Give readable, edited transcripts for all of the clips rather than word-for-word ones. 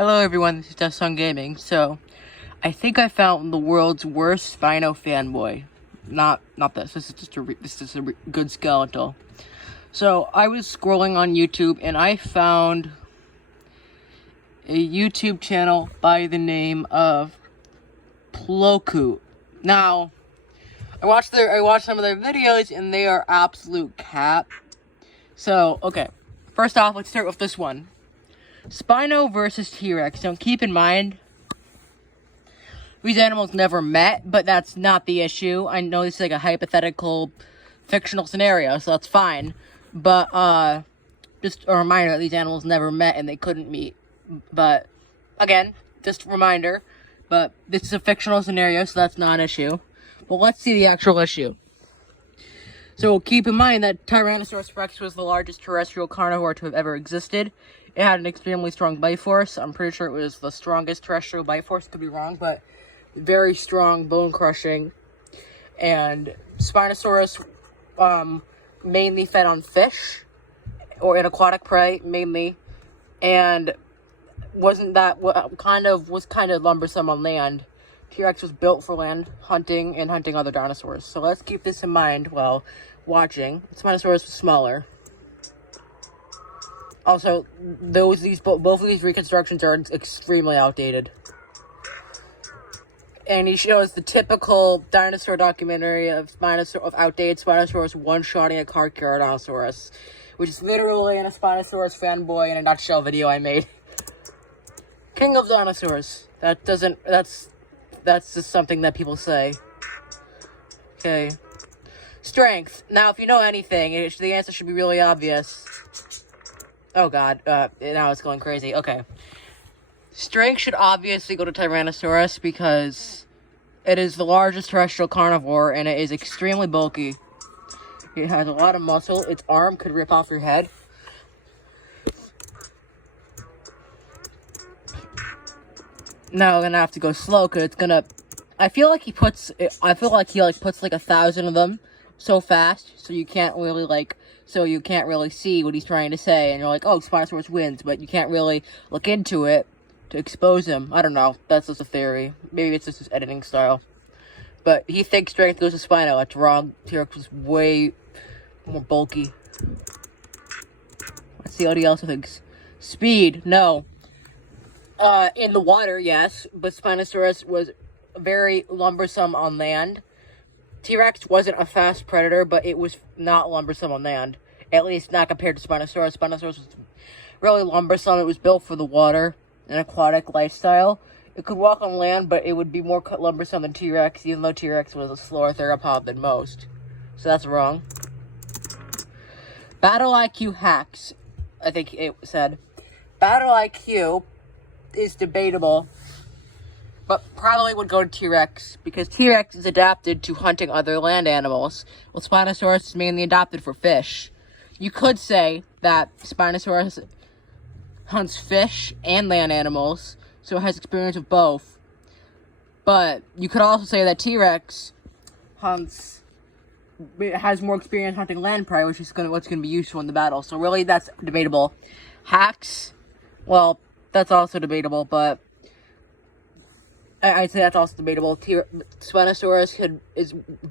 Hello everyone, this is Desson Gaming. So, I think I found the world's worst Spino fanboy. Not this. This is just a good skeletal. So, I was scrolling on YouTube and I found a YouTube channel by the name of Ploku. Now, I watched some of their videos and they are absolute cap. So, okay. First off, let's start with this one. Spino versus T-Rex. Now, keep in mind, these animals never met, but that's not the issue. I know this is like a hypothetical, fictional scenario, so that's fine. But, just a reminder that these animals never met and they couldn't meet. But, again, just a reminder. But this is a fictional scenario, so that's not an issue. But let's see the actual issue. So keep in mind that Tyrannosaurus rex was the largest terrestrial carnivore to have ever existed. It had an extremely strong bite force. I'm pretty sure it was the strongest terrestrial bite force. Could be wrong, but very strong, bone crushing. And Spinosaurus mainly fed on fish or in aquatic prey mainly, and was kind of lumbersome on land. T-Rex was built for land hunting and hunting other dinosaurs. So let's keep this in mind while watching. Spinosaurus was smaller. Also, both of these reconstructions are extremely outdated. And he shows the typical dinosaur documentary of outdated Spinosaurus one-shotting a Carcharodontosaurus, which is literally in a Spinosaurus fanboy in a nutshell video I made. King of dinosaurs. That's just something that people say. Okay. Strength. Now, if you know anything, the answer should be really obvious. Oh god, now it's going crazy. Okay. Strength should obviously go to Tyrannosaurus because it is the largest terrestrial carnivore and it is extremely bulky. It has a lot of muscle. Its arm could rip off your head. Now I'm gonna have to go slow because it's gonna. I feel like he puts like 1,000 of them so fast, so you can't really see what he's trying to say, and you're like, oh, Spinosaurus wins, but you can't really look into it to expose him. I don't know. That's just a theory. Maybe it's just his editing style. But he thinks strength goes to Spino. That's wrong. T-Rex was way more bulky. Let's see what he also thinks. Speed, no. In the water, yes, but Spinosaurus was very lumbersome on land. T-Rex wasn't a fast predator, but it was not lumbersome on land. At least not compared to Spinosaurus. Spinosaurus was really lumbersome. It was built for the water, an aquatic lifestyle. It could walk on land, but it would be more lumbersome than T-Rex, even though T-Rex was a slower theropod than most. So that's wrong. Battle IQ hacks, I think it said. Battle IQ is debatable, but probably would go to T-Rex, because T-Rex is adapted to hunting other land animals, while Spinosaurus is mainly adapted for fish. You could say that Spinosaurus hunts fish and land animals, so it has experience with both. But you could also say that T-Rex has more experience hunting land prey, which is what's going to be useful in the battle. So really, that's debatable. Hacks, well, that's also debatable, but I'd say that's also debatable. Spinosaurus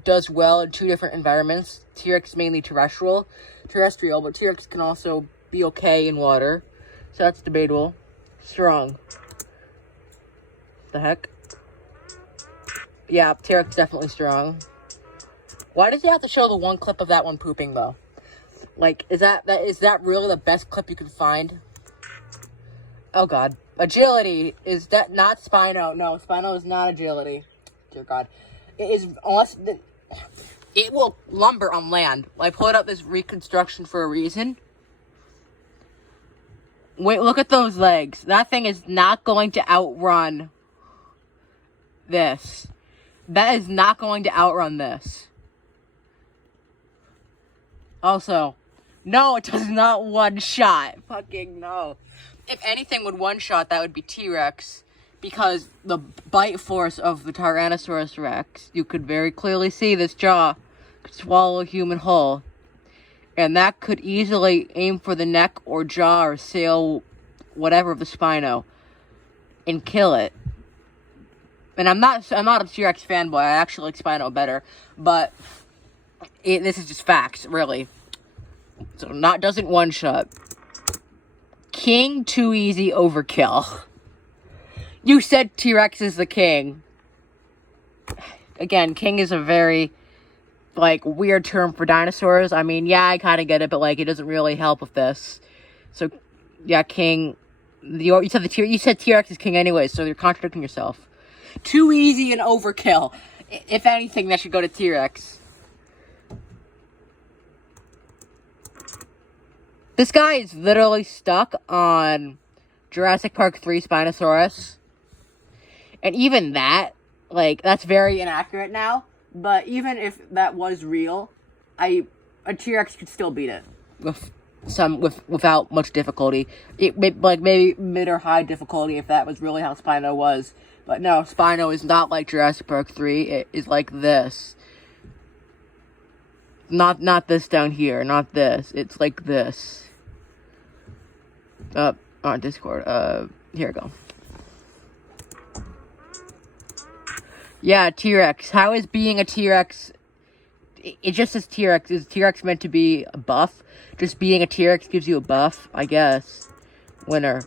does well in two different environments. T-Rex is mainly terrestrial, but T-Rex can also be okay in water. So that's debatable. Strong. The heck? Yeah, T-Rex is definitely strong. Why does he have to show the one clip of that one pooping, though? Like, is that really the best clip you can find? Oh god. Agility. Is that not Spino? No, Spino is not agility. Dear god. It is, it will lumber on land. I pulled up this reconstruction for a reason. Wait, look at those legs. That thing is not going to outrun this. That is not going to outrun this. Also, no, it does not one-shot. Fucking no. If anything would one-shot, that would be T-Rex, because the bite force of the Tyrannosaurus rex, you could very clearly see this jaw could swallow a human whole. And that could easily aim for the neck or jaw or sail, whatever, of the Spino. and kill it. And I'm not a T-Rex fanboy. I actually like Spino better, but this is just facts, really. So doesn't one-shot. King, too easy, overkill. You said T-Rex is the king. Again, king is a very, like, weird term for dinosaurs. I mean, yeah, I kind of get it, but, like, it doesn't really help with this. So, yeah, king. You said T-Rex is king anyway, so you're contradicting yourself. Too easy and overkill. If anything, that should go to T-Rex. This guy is literally stuck on Jurassic Park 3 Spinosaurus. And even that, like, that's very inaccurate now. But even if that was real, a T-Rex could still beat it without much difficulty. Like maybe mid or high difficulty if that was really how Spino was. But no, Spino is not like Jurassic Park 3. It is like this. Not this down here. Not this. It's like this. On Discord. Here we go. Yeah, T-Rex. How is being a T-Rex... It just says T-Rex. Is T-Rex meant to be a buff? Just being a T-Rex gives you a buff, I guess. Winner.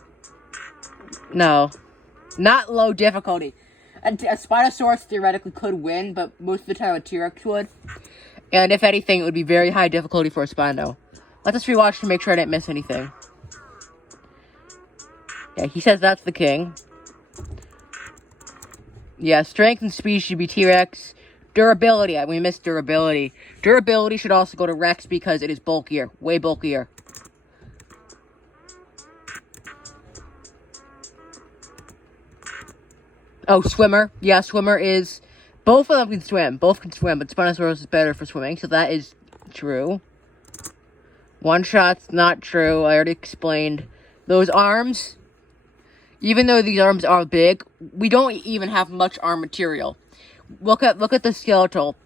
No. Not low difficulty. A Spinosaurus theoretically could win, but most of the time a T-Rex would. And if anything, it would be very high difficulty for a Spino. Let's just rewatch to make sure I didn't miss anything. Yeah, he says that's the king. Yeah, strength and speed should be T-Rex. Durability, we missed durability. Durability should also go to Rex because it is bulkier. Way bulkier. Oh, swimmer. Yeah, swimmer is... Both of them can swim. Both can swim, but Spinosaurus is better for swimming, so that is true. One shot's not true. I already explained. Those arms... Even though these arms are big, we don't even have much arm material. Look at the skeletal.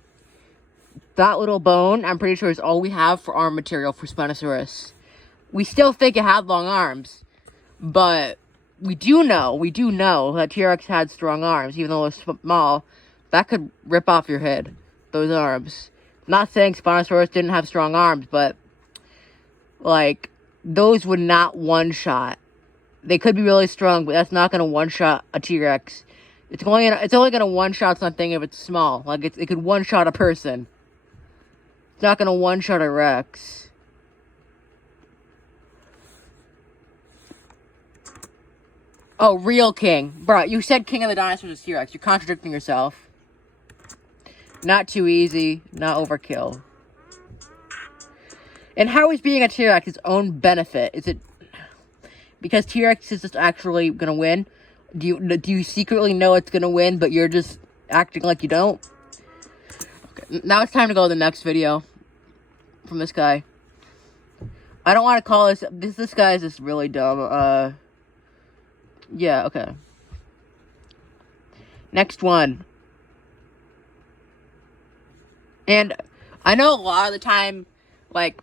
That little bone, I'm pretty sure, is all we have for arm material for Spinosaurus. We still think it had long arms, but we do know that T-Rex had strong arms, even though they're small. That could rip off your head, those arms. Not saying Spinosaurus didn't have strong arms, but, like, those would not one-shot. They could be really strong, but that's not going to one-shot a T-Rex. It's only going to one-shot something if it's small. Like, it could one-shot a person. It's not going to one-shot a Rex. Oh, real king. Bro, you said king of the dinosaurs is T-Rex. You're contradicting yourself. Not too easy. Not overkill. And how is being a T-Rex its own benefit? Is it... Because T-Rex is just actually gonna win? Do you secretly know it's gonna win, but you're just acting like you don't? Okay, now it's time to go to the next video from this guy. I don't want to call this guy is just really dumb. Yeah, okay. Next one. And I know a lot of the time, like,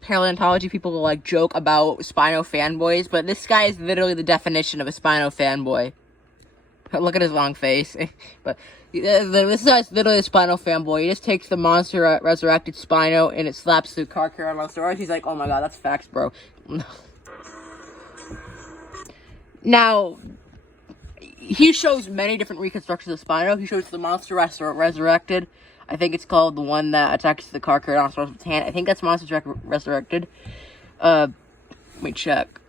paleontology people will, like, joke about Spino fanboys, but this guy is literally the definition of a Spino fanboy. Look at his long face. But this guy's literally a Spino fanboy. He just takes the monster resurrected Spino and it slaps the Carcharodontosaurus. He's like, oh my god, that's facts, bro. Now, he shows many different reconstructions of Spino. He shows the monster resurrected. I think it's called the one that attacks the Carcharodontosaurus with its hand. I think that's Monsters Resurrected. Let me check.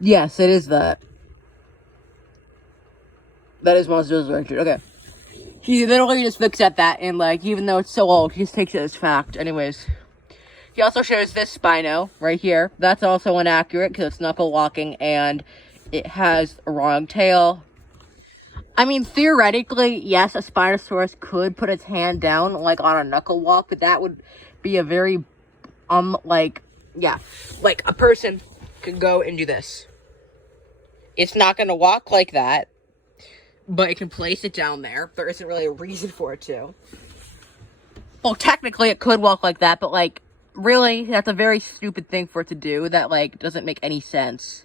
Yes, it is that. That is Monsters Resurrected. Okay. He literally just looks at that and, like, even though it's so old, he just takes it as fact. Anyways. He also shows this Spino right here. That's also inaccurate because it's knuckle walking and it has a wrong tail. I mean, theoretically, yes, a Spinosaurus could put its hand down, like, on a knuckle walk, but that would be a very, like, yeah. Like, a person could go and do this. It's not going to walk like that. but it can place it down there. There isn't really a reason for it to. Well, technically it could walk like that, but, like, really, that's a very stupid thing for it to do that, like, doesn't make any sense.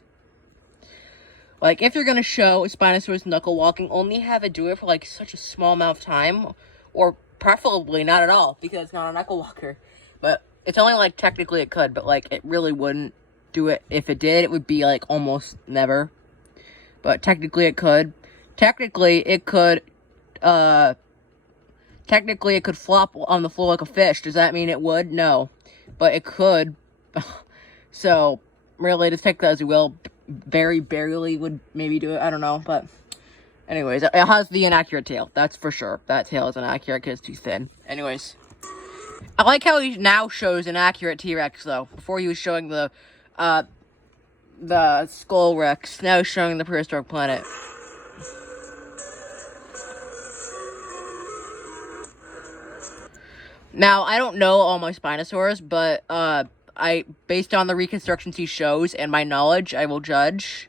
Like, if you're gonna show a Spinosaurus knuckle walking, only have it do it for, like, such a small amount of time, or preferably not at all, because it's not a knuckle walker. But it's only, like, technically it could, but, like, it really wouldn't do it. If it did, it would be, like, almost never. But technically it could. Technically it could flop on the floor like a fish. Does that mean it would? No. But it could. So, really, just take that as you will. Very barely would maybe do it. I don't know. But, anyways, it has the inaccurate tail. That's for sure. That tail is inaccurate because it's too thin. Anyways. I like how he now shows an accurate T-Rex, though. Before he was showing the Skull Rex. Now he's showing the prehistoric planet. Now, I don't know all my Spinosaurs, but, based on the reconstructions he shows and my knowledge, I will judge.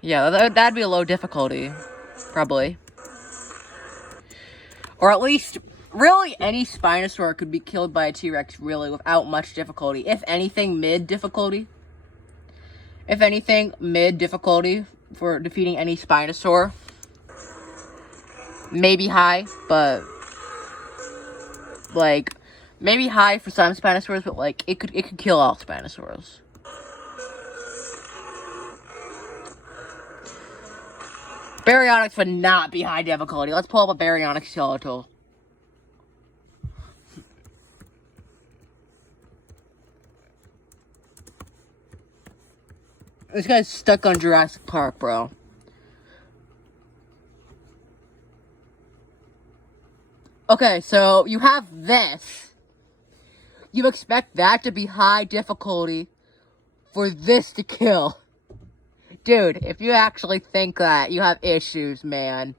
Yeah, that'd be a low difficulty. Probably. Or at least, really, any Spinosaur could be killed by a T-Rex, really, without much difficulty. If anything, mid-difficulty. If anything, mid-difficulty for defeating any Spinosaur. Maybe high, but... like, maybe high for some Spinosaurs, but, like, it could kill all Spinosaurs. Baryonyx would not be high difficulty. Let's pull up a Baryonyx skeletal. This guy's stuck on Jurassic Park, bro. Okay, so you have this. You expect that to be high difficulty for this to kill. Dude, if you actually think that, you have issues, man.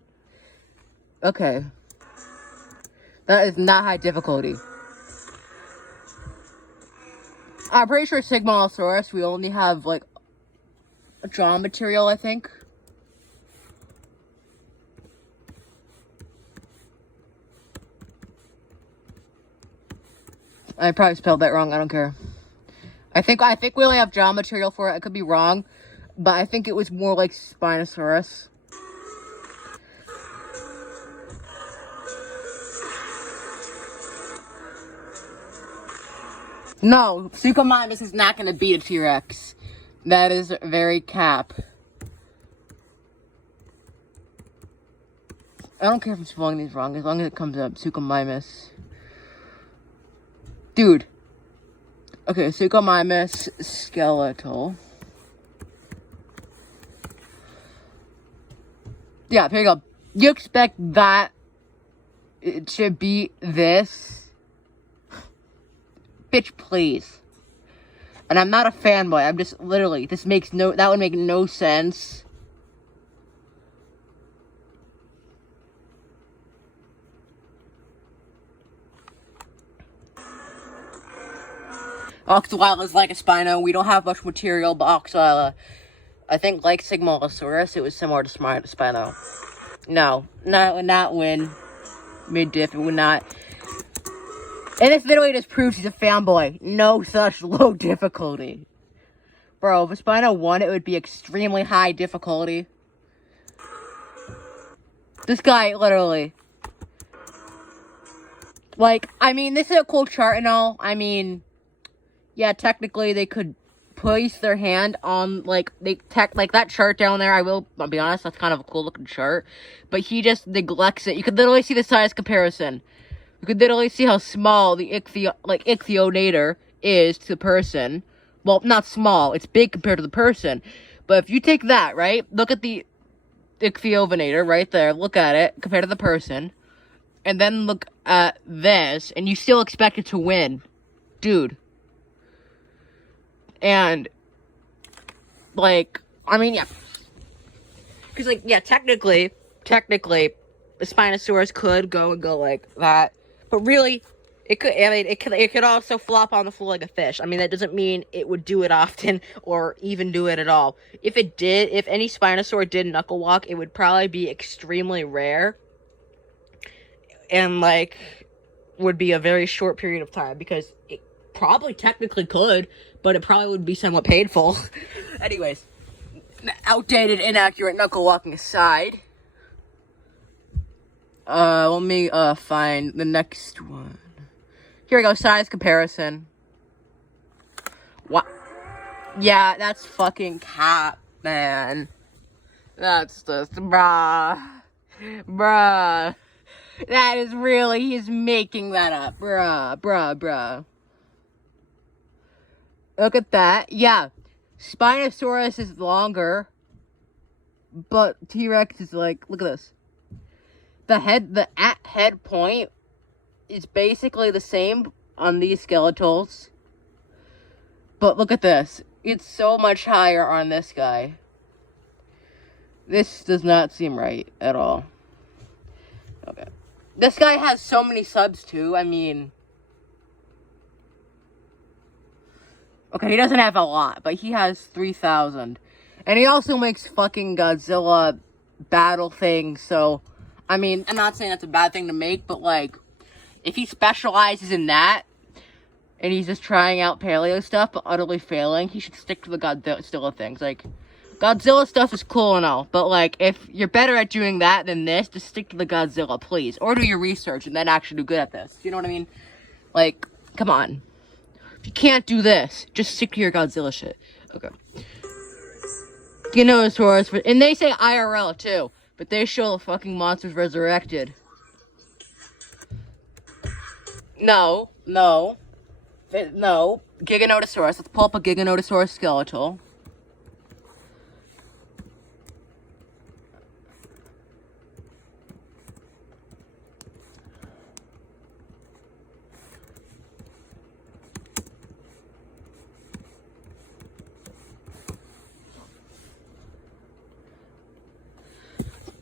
Okay. That is not high difficulty. I'm pretty sure Sigmosaurus, we only have, like, a jaw material, I think. I probably spelled that wrong. I don't care. I think we only have jaw material for it. I could be wrong, but I think it was more like Spinosaurus. No, Suchomimus is not going to beat a T-Rex. That is very cap. I don't care if I'm spelling these wrong, as long as it comes up. Suchomimus. Dude. Okay, Suchomimus skeletal. Yeah, here you go. You expect that it to be this? Bitch, please. And I'm not a fanboy. I'm just literally, that would make no sense. Oxyla is like a Spino. We don't have much material, but Oxyla, I think, like Sigmosaurus, it was similar to Spino. No, it would not win mid-diff. It would not. In this video, it just proves he's a fanboy. No such low difficulty. Bro, if a Spino won, it would be extremely high difficulty. This guy, literally. Like, I mean, this is a cool chart and all. I mean, yeah, technically they could place their hand on, like, like that chart down there. I'll be honest, that's kind of a cool looking chart. But he just neglects it. You could literally see the size comparison. You could literally see how small the ichthyonator is to the person. Well, not small. It's big compared to the person. But if you take that, right? Look at the ichthyonator right there. Look at it compared to the person. And then look at this. And you still expect it to win. Dude. And, like, I mean, yeah. Because, like, yeah, technically, the Spinosaurus could go like that. But really, It could, I mean, it could also flop on the floor like a fish. I mean, that doesn't mean it would do it often or even do it at all. If it did, if any Spinosaur did knuckle walk, it would probably be extremely rare. And, like, would be a very short period of time because it probably technically could, but it probably would be somewhat painful. Anyways, outdated, inaccurate knuckle walking aside. Let me, find the next one. Here we go, size comparison. What? Yeah, that's fucking cap, man. That's just, bruh. Bruh. That is really, he's making that up. Bruh. Look at that. Yeah, Spinosaurus is longer, but T-Rex is like, look at this. The head point is basically the same on these skeletals. But look at this. It's so much higher on this guy. This does not seem right at all. Okay. This guy has so many subs too. I mean... Okay, he doesn't have a lot, but he has 3,000. And he also makes fucking Godzilla battle things, so... I mean, I'm not saying that's a bad thing to make, but, like, if he specializes in that, and he's just trying out paleo stuff, but utterly failing, he should stick to the Godzilla things. Like, Godzilla stuff is cool and all, but, like, if you're better at doing that than this, just stick to the Godzilla, please. Or do your research and then actually do good at this. You know what I mean? Like, come on. If you can't do this, just stick to your Godzilla shit. Okay. Giganotosaurus, and they say IRL, too. But they show the fucking monsters resurrected. No. Giganotosaurus. Let's pull up a Giganotosaurus skeletal.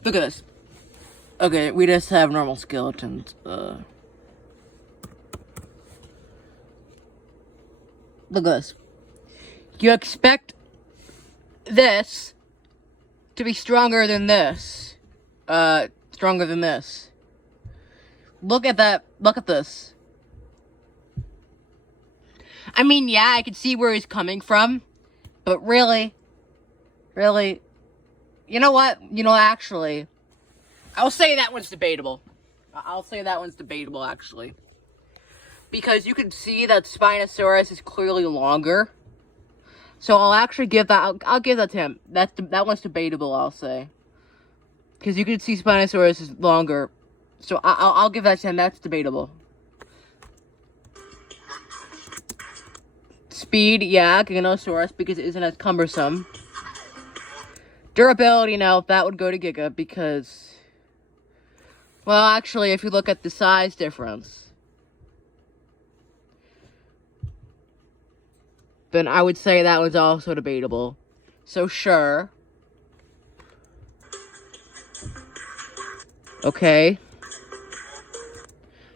Look at this. Okay, we just have normal skeletons. Look at this. You expect this to be stronger than this. Stronger than this. Look at that. Look at this. I mean, yeah, I can see where he's coming from. But really? You know what? Actually, I'll say that one's debatable. Actually. Because you can see that Spinosaurus is clearly longer. So I'll actually give that, I'll give that to him. That one's debatable, I'll say. Because you can see Spinosaurus is longer. So I'll give that to him, that's debatable. Speed, yeah, Giganotosaurus, because it isn't as cumbersome. Durability, no, that would go to Giga, because... Well, actually, if you look at the size difference, then I would say that was also debatable. So, sure. Okay.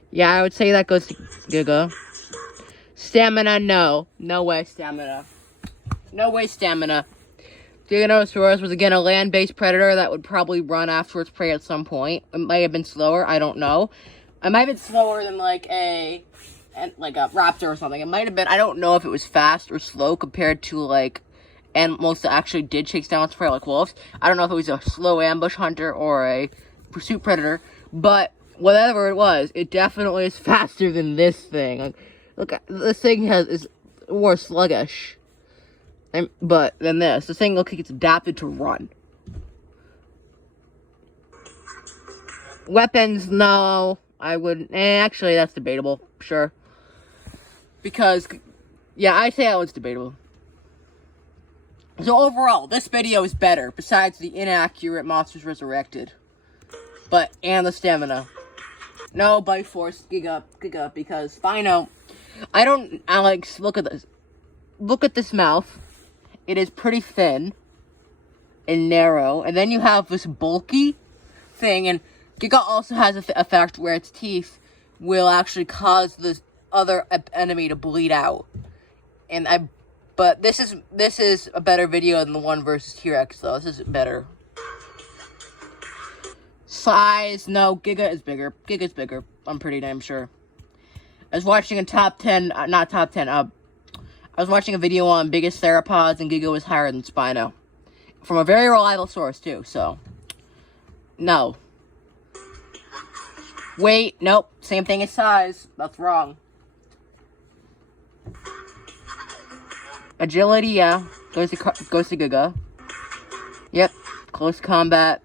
Yeah, I would say that goes to Giga. Stamina, no. No way, stamina. Giganotosaurus was again a land-based predator that would probably run after its prey at some point. It might have been slower, I don't know. It might have been slower than like a raptor or something. It might have been, I don't know if it was fast or slow compared to like animals that actually did chase down its prey like wolves. I don't know if it was a slow ambush hunter or a pursuit predator, but whatever it was, it definitely is faster than this thing. Like, look, this thing is more sluggish. But then this thing looks like it's adapted to run. Weapons, no. I wouldn't. Actually, that's debatable. Sure. Because, yeah, I say that one's debatable. So overall, this video is better, besides the inaccurate Monsters Resurrected. And the stamina. No, by force, Giga, because Spino, Alex, look at this. Look at this mouth. It is pretty thin and narrow, and then you have this bulky thing, and Giga also has an effect where its teeth will actually cause the other enemy to bleed out. But this is a better video than the one versus T-Rex, though. This is better. Size, no, Giga is bigger. Giga's bigger. I'm pretty damn sure. I was watching a top 10, not top 10, I was watching a video on biggest theropods, and Giga was higher than Spino. From a very reliable source, too, so. No. Wait, nope, same thing as size. That's wrong. Agility, yeah, goes to Giga. Yep, close combat,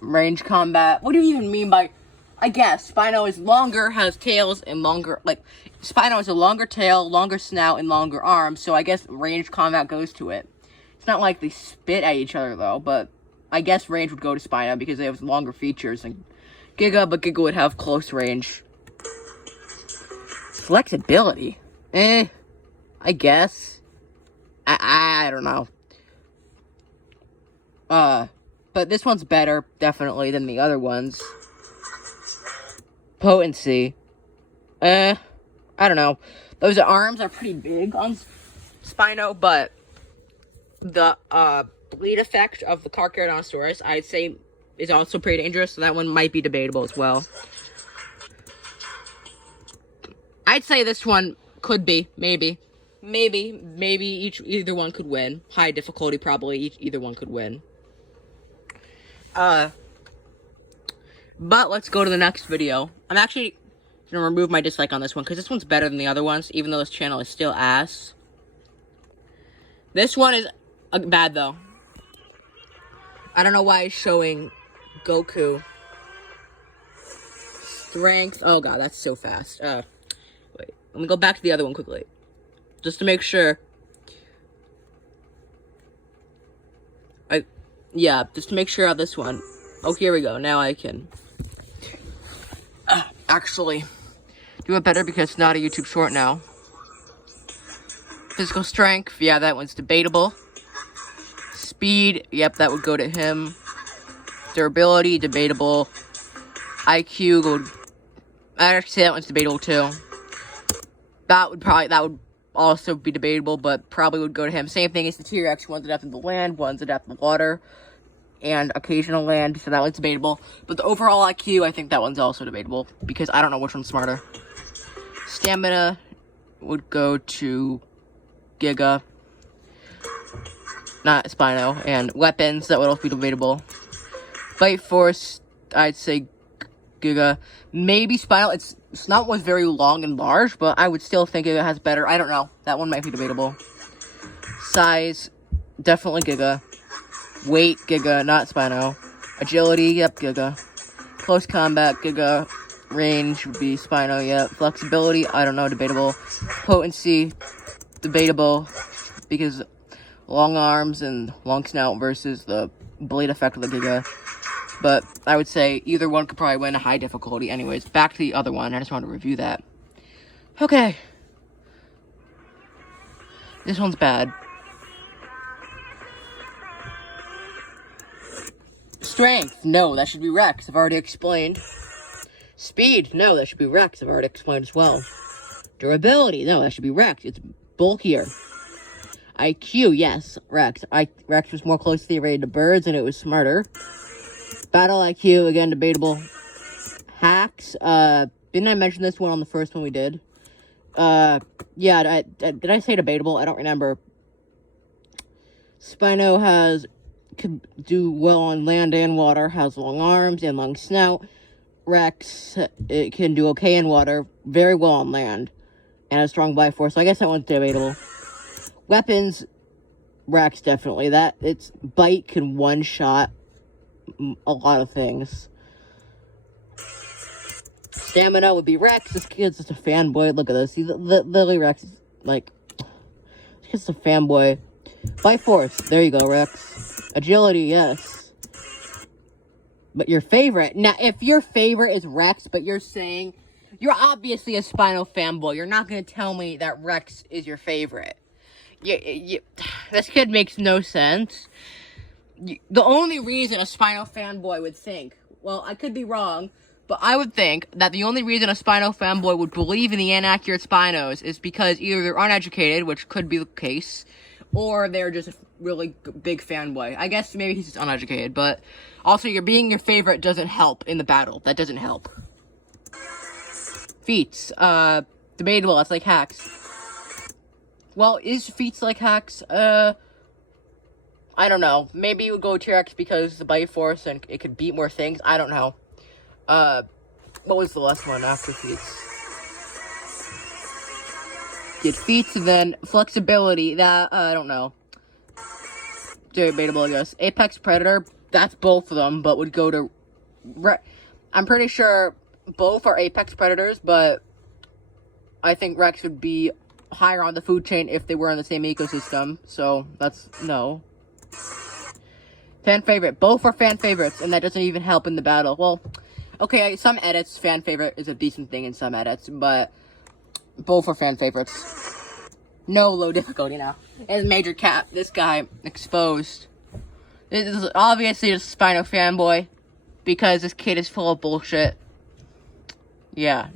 range combat. What do you even mean by... I guess Spino is longer, has tails, and longer, like, Spino has a longer tail, longer snout, and longer arms, so I guess range combat goes to it. It's not like they spit at each other, though, but I guess range would go to Spino because they have longer features than Giga, but Giga would have close range. Flexibility? I guess. I don't know. But this one's better, definitely, than the other ones. Potency. I don't know. Those arms are pretty big on Spino, but the, bleed effect of the Carcharodontosaurus, I'd say, is also pretty dangerous, so that one might be debatable as well. I'd say this one could be, maybe. Maybe either one could win. High difficulty, probably, either one could win. But let's go to the next video. I'm actually gonna remove my dislike on this one, because this one's better than the other ones, even though this channel is still ass. This one is bad, though. I don't know why it's showing Goku. Strength. Oh, God, that's so fast. Wait. Let me go back to the other one quickly. Just to make sure. Yeah, just to make sure on this one. Oh, here we go. Now I can actually do it better because it's not a YouTube short now. Physical strength. Yeah, that one's debatable. Speed. Yep, that would go to him. Durability. Debatable. IQ. I'd actually say that one's debatable too. That would also be debatable, but probably would go to him. Same thing as the T-Rex. One's adapted to the land, one's adapted to the water, and occasional land, so that one's debatable. But the overall IQ, I think that one's also debatable, because I don't know which one's smarter. Stamina would go to Giga, not Spino, and weapons, that would also be debatable. Fight force, I'd say Giga. Maybe Spino, its snout was very long and large, but I would still think Giga has better. I don't know. That one might be debatable. Size, definitely Giga. Weight, Giga, not Spino. Agility, yep, Giga. Close combat, Giga. Range would be Spino, yep. Flexibility, I don't know, debatable. Potency, debatable, because long arms and long snout versus the blade effect of the Giga. But I would say either one could probably win a high difficulty. Anyways, back to the other one. I just wanted to review that. Okay. This one's bad. Strength. No, that should be Rex. I've already explained. Speed. No, that should be Rex. I've already explained as well. Durability. No, that should be Rex. It's bulkier. IQ. Yes, Rex. Rex was more closely related to birds, and it was smarter. Battle IQ, again, debatable. Hacks, didn't I mention this one on the first one we did? Yeah, did I say debatable? I don't remember. Spino could do well on land and water, has long arms and long snout. Rex, it can do okay in water, very well on land, and a strong bite force, so I guess that one's debatable. Weapons, Rex, definitely. Its bite can one-shot a lot of things. Stamina would be Rex. This kid's just a fanboy. Look at this. See, Lily Rex is like, this kid's a fanboy. Bite force. There you go, Rex. Agility, yes. But your favorite. Now, if your favorite is Rex, but you're saying, you're obviously a Spino fanboy. You're not going to tell me that Rex is your favorite. This kid makes no sense. The only reason a Spino fanboy would think, well, I could be wrong, But I would think that the only reason a Spino fanboy would believe in the inaccurate Spinos is because either they're uneducated, which could be the case, or they're just a really big fanboy. I guess maybe he's just uneducated, but also being your favorite doesn't help in the battle. That doesn't help. Feats. Debatable. That's like hacks. Well, is Feats like hacks? I don't know. Maybe you would go T-Rex because the bite force and it could beat more things. I don't know. What was the last one after Feats? Did Feats and then flexibility. That, I don't know. Debatable, I guess. Apex Predator. That's both of them, but would go to... I'm pretty sure both are Apex Predators, but I think Rex would be higher on the food chain if they were in the same ecosystem. So, that's no. Fan favorite. Both are fan favorites, and that doesn't even help in the battle. Well, okay, some edits, fan favorite is a decent thing in some edits, but both are fan favorites. No low difficulty now. And Major Cat, this guy, exposed. This is obviously a Spino fanboy, because this kid is full of bullshit. Yeah.